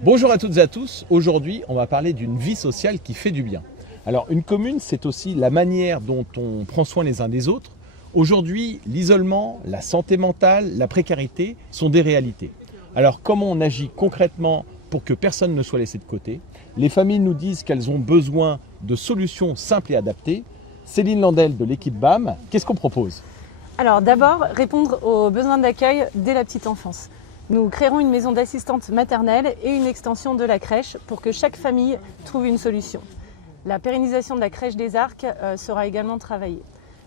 Bonjour à toutes et à tous, aujourd'hui on va parler d'une vie sociale qui fait du bien. Alors une commune, c'est aussi la manière dont on prend soin les uns des autres. Aujourd'hui, l'isolement, la santé mentale, la précarité sont des réalités. Alors comment on agit concrètement pour que personne ne soit laissé de côté? Les familles nous disent qu'elles ont besoin de solutions simples et adaptées. Céline Landel de l'équipe BAM, qu'est-ce qu'on propose? Alors d'abord, répondre aux besoins d'accueil dès la petite enfance. Nous créerons une maison d'assistante maternelle et une extension de la crèche pour que chaque famille trouve une solution. La pérennisation de la crèche des Arcs sera également travaillée.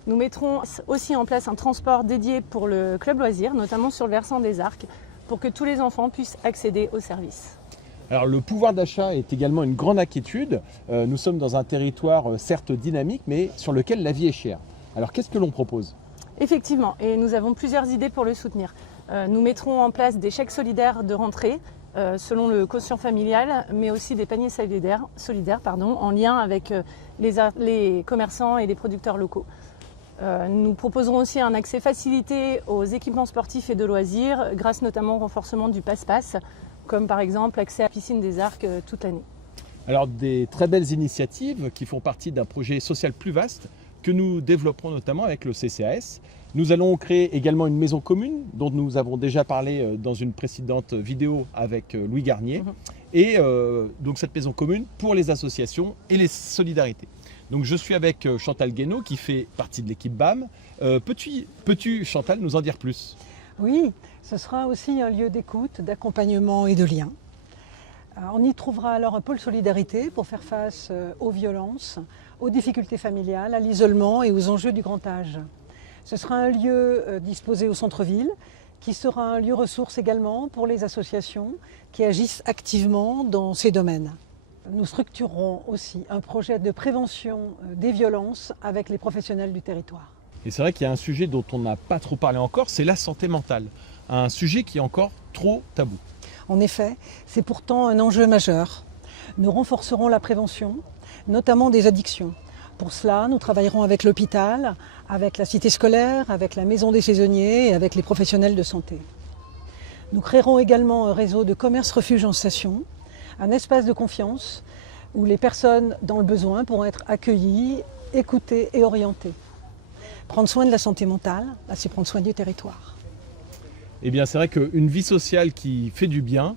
Nous mettrons aussi en place un transport dédié pour le club loisir, notamment sur le versant des Arcs, pour que tous les enfants puissent accéder aux services. Alors le pouvoir d'achat est également une grande inquiétude. Nous sommes dans un territoire certes dynamique, mais sur lequel la vie est chère. Alors qu'est-ce que l'on propose? Effectivement, et nous avons plusieurs idées pour le soutenir. Nous mettrons en place des chèques solidaires de rentrée selon le quotient familial, mais aussi des paniers solidaires en lien avec les commerçants et les producteurs locaux. Nous proposerons aussi un accès facilité aux équipements sportifs et de loisirs, grâce notamment au renforcement du passe-passe, comme par exemple l'accès à la piscine des Arcs toute l'année. Alors des très belles initiatives qui font partie d'un projet social plus vaste que nous développerons notamment avec le CCAS. Nous allons créer également une maison commune dont nous avons déjà parlé dans une précédente vidéo avec Louis Garnier. Et donc cette maison commune pour les associations et les solidarités. Donc je suis avec Chantal Guénaud qui fait partie de l'équipe BAM. Peux-tu, Chantal, nous en dire plus? Oui, ce sera aussi un lieu d'écoute, d'accompagnement et de lien. On y trouvera alors un pôle solidarité pour faire face aux violences, aux difficultés familiales, à l'isolement et aux enjeux du grand âge. Ce sera un lieu disposé au centre-ville, qui sera un lieu ressource également pour les associations qui agissent activement dans ces domaines. Nous structurerons aussi un projet de prévention des violences avec les professionnels du territoire. Et c'est vrai qu'il y a un sujet dont on n'a pas trop parlé encore, c'est la santé mentale. Un sujet qui est encore trop tabou. En effet, c'est pourtant un enjeu majeur. Nous renforcerons la prévention, notamment des addictions. Pour cela, nous travaillerons avec l'hôpital, avec la cité scolaire, avec la maison des saisonniers et avec les professionnels de santé. Nous créerons également un réseau de commerce refuge en station, un espace de confiance où les personnes dans le besoin pourront être accueillies, écoutées et orientées. Prendre soin de la santé mentale, c'est prendre soin du territoire. Eh bien, c'est vrai qu'une vie sociale qui fait du bien,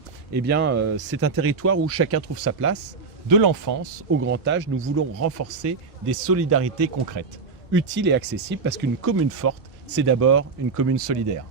c'est un territoire où chacun trouve sa place. De l'enfance au grand âge, nous voulons renforcer des solidarités concrètes, utiles et accessibles, parce qu'une commune forte, c'est d'abord une commune solidaire.